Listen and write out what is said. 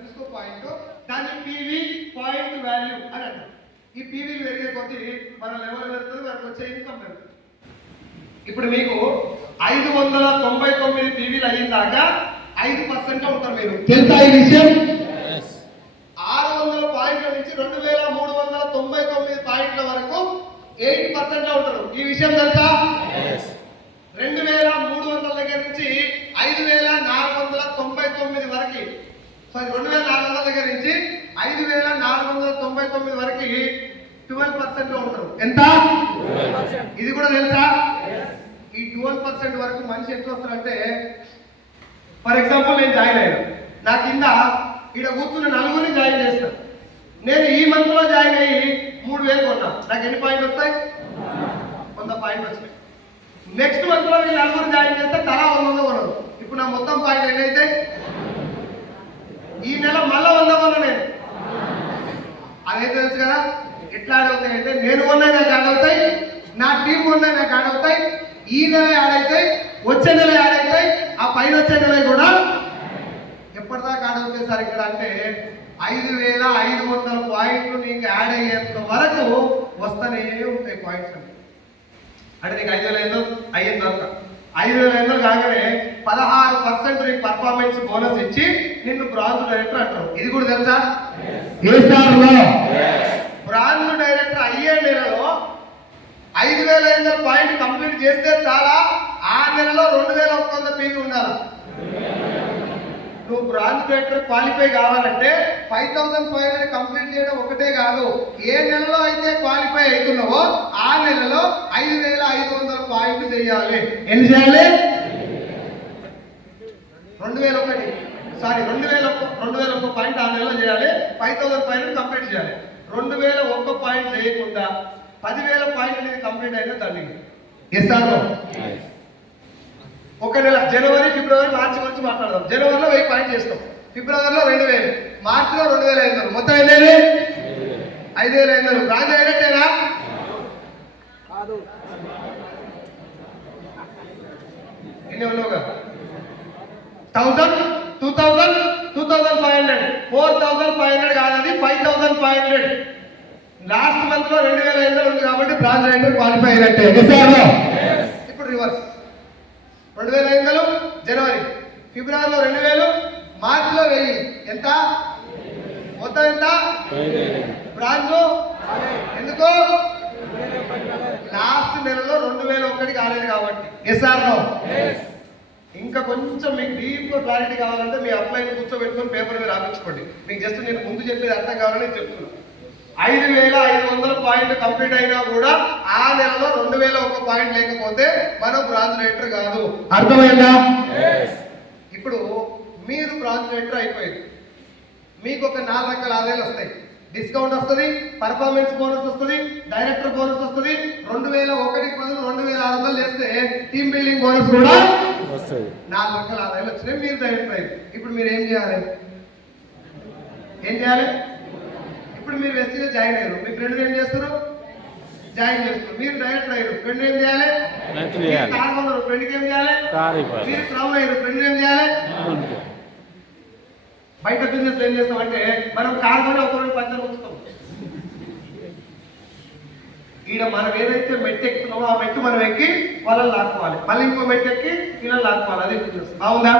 తెలుసుకో పాయింట్ దాన్ని PV point value అని అంటారు ఈ పీవీ పెరిగే కొద్దీ మన లెవెల్ పెరుగుతుంది మనకు వచ్చే ఇన్కమ్ పెరుగుతుంది. ఇప్పుడు మీకు ఐదు వందల తొంభై తొమ్మిది పీవీలు అయ్యిందాక ఐదు పర్సెంట్ ఉంటారు మీరు. తెలుసా ఈ విషయం? ఆరు వందల పాయింట్ల నుంచి రెండు వేల మూడు వందల తొంభై తొమ్మిది పాయింట్ల వరకు ఎయిట్ పర్సెంట్లో ఉంటారు. ఈ విషయం తెలుసా? రెండు వేల మూడు వందల దగ్గర నుంచి ఐదు వేల నాలుగు వందల తొంభై తొమ్మిది వరకు సారీ రెండు వేల నాలుగు వందల దగ్గర నుంచి ఐదు వేల నాలుగు వందల తొంభై తొమ్మిది వరకు ట్వెల్వ్ పర్సెంట్లో ఉంటారు. ఎంత? ఇది కూడా తెలుసా? ఈ ట్వెల్వ్ పర్సెంట్ వరకు మనిషి ఎట్లా వస్తారంటే ఫర్ ఎగ్జాంపుల్ నేను జాయిన్ అయ్యాను నా కింద ఇక్కడ కూర్చున్న నలుగురిని జాయిన్ చేస్తాను నేను ఈ మంత్లో జాయిన్ అయ్యి మూడు వేలు కొన్నా. నాకు ఎన్ని పాయింట్లు వస్తాయి? వంద పాయింట్లు వచ్చినాయి నెక్స్ట్ మంత్లో వీళ్ళు నలుగురు జాయిన్ చేస్తే తలా వంద కొనరు. ఇప్పుడు నా మొత్తం పాయింట్ ఎన్ని అయితే ఈ నెల మళ్ళా వంద కొన్న నేను అదే తెలుసు కదా ఎట్లా అంటే నేను ఉన్నాయి నాకు యాడ్ అవుతాయి నా టీం ఉన్నాయి నాకు యాడ్ అవుతాయి ఈ నెల యాడ్ అవుతాయి వచ్చే నెల అవుతాయి ఆ పైన వచ్చే నెల కూడా ఎప్పటిదాకా యాడ్ అవుతాయి సార్ ఇక్కడ అంటే ఐదు వేల ఐదు వందల పాయింట్లు నీకు యాడ్ అయ్యేంత వరకు వస్తూనే ఉంటాయి పాయింట్స్ అంటే అంటే నీకు ఐదు వేల ఐదు అయ్యేంత వరకు. ఐదు వేల ఐదు కాగానే పదహారు పర్సెంట్ నీకు పర్ఫార్మెన్స్ బోనస్ ఇచ్చి నిన్ను బ్రాంజ్ డైరెక్టర్ అంటారు. ఇది కూడా తెలుసా? ఏ సార్లో బ్రాంజ్ డైరెక్టర్ అయ్యే నెలలో ఐదు వేల ఐదు వందల పాయింట్ కంప్లీట్ చేస్తే చాలా ఆ నెలలో రెండు వేల ఒక్క వంద పీవీ ఉండాలి? నువ్వు బ్రాంచ్ డైరెక్టర్ క్వాలిఫై కావాలంటే five thousand five hundred complete చేయడం ఒకటే కాదు. ఏ నెలలో అయితే క్వాలిఫై అవుతున్నావో ఆ నెలలో ఐదు వేల ఐదు వందల పాయింట్ చేయాలి. ఎన్ని చేయాలి? రెండు వేల ఒకటి. సారీ రెండు వేల రెండు వేల ఒక పాయింట్ ఆ నెలలో చేయాలి. Five thousand five hundred complete చేయాలి. రెండు వేల ఒక్క పాయింట్ చేయకుండా పదివేల పాయింట్ అనేది కంప్లీట్ అయిన దాన్ని ఎస్ఆర్ఓ ఒక నెల జనవరి ఫిబ్రవరి మార్చి గురించి మాట్లాడదాం. జనవరిలో వెయ్యి పాయింట్ చేస్తాం. ఫిబ్రవరిలో రెండు వేలు. మార్చిలో రెండు వేల ఐదు వందలు. మొత్తం ఎన్ని అయినాయి? ఐదు వేల ఐదు వందలు. బ్రాంచ్ అయినట్టేనా? ఎన్ని ఉన్నావుగా? Thousand? Two thousand? Four thousand five hundred కాదు అది five thousand five hundred. Last మంత్లో రెండు వేల ఐదు వందలు ఉంది కాబట్టి బ్రాంచ్ రైడర్ క్వాలిఫై అయినట్టే. ఇప్పుడు రివర్స్ రెండు వేల ఐదు వందలు జనవరి. ఫిబ్రవరిలో రెండు వేలు మార్చిలో వెయ్యి. ఎంత? మొత్తం ఎంత? బ్రాంచ్? ఎందుకు? లాస్ట్ నెలలో రెండు వేల ఒకటి కాలేదు కాబట్టి. ఎస్ఆర్ఓ ఇంకా కొంచెం మీకు డీప్ క్లారిటీ కావాలంటే మీ అప్లైని కూర్చోబెట్టుకొని పేపర్ మీద రాపించుకోండి. మీకు జస్ట్ నేను ముందు చెప్పేది అర్థం కావాలని నేను చెప్తున్నా. ఐదు వేల ఐదు వందల పాయింట్ కంప్లీట్ అయినా కూడా ఆ నెలలో రెండు వేల ఒక పాయింట్ లేకపోతే మనం బ్రాంచ్ కాదు. అర్థమైందా? ఇప్పుడు మీరు బ్రాంచ్ అయిపోయింది మీకు ఒక నాలుగు రకాల ఆదాయాలు వస్తాయి. డిస్కౌంట్ వస్తుంది పర్ఫార్మెన్స్ బోనస్ వస్తుంది డైరెక్టర్ బోనస్ వస్తుంది. రెండు వేల ఒకటికి బదులు రెండు వేల ఆరు వందలు చేస్తే టీమ్ బిల్డింగ్ బోనస్ కూడా వస్తుంది. నాలుగు లక్షల ఆదాయాలు వచ్చినాయి మీరు అయ్యారు ఇప్పుడు మీరు ఏం చేయాలి? ఏం చేయాలి? ఇప్పుడు మీరు వెస్ట్గా జాయిన్ అయ్యారు. మీ ఫ్రెండ్ ఏం చేస్తారు? జాయిన్ చేస్తారు. మీరు డైరెక్టర్ అయ్యారు. ఫ్రెండ్ ఏం చేయాలి? కార్ కొన్నారు ఫ్రెండ్కి ఏం చేయాలి? మీరు క్రౌన్ అయ్యారు ఫ్రెండ్ ఏం చేయాలి. బయట బిజినెస్ ఏం చేస్తాం అంటే మనం కార్ కొని ఒక రోజు పంచర్ ఉంచుతాం ఈడ మనం ఏదైతే మెట్టు ఎక్కుతున్నామో ఆ మెట్టు మనం ఎక్కి వాళ్ళని లాక్కోవాలి. మళ్ళీ ఇంకో మెట్టు ఎక్కి వీళ్ళని లాక్కోవాలి. అదే బిజినెస్ బాగుందా?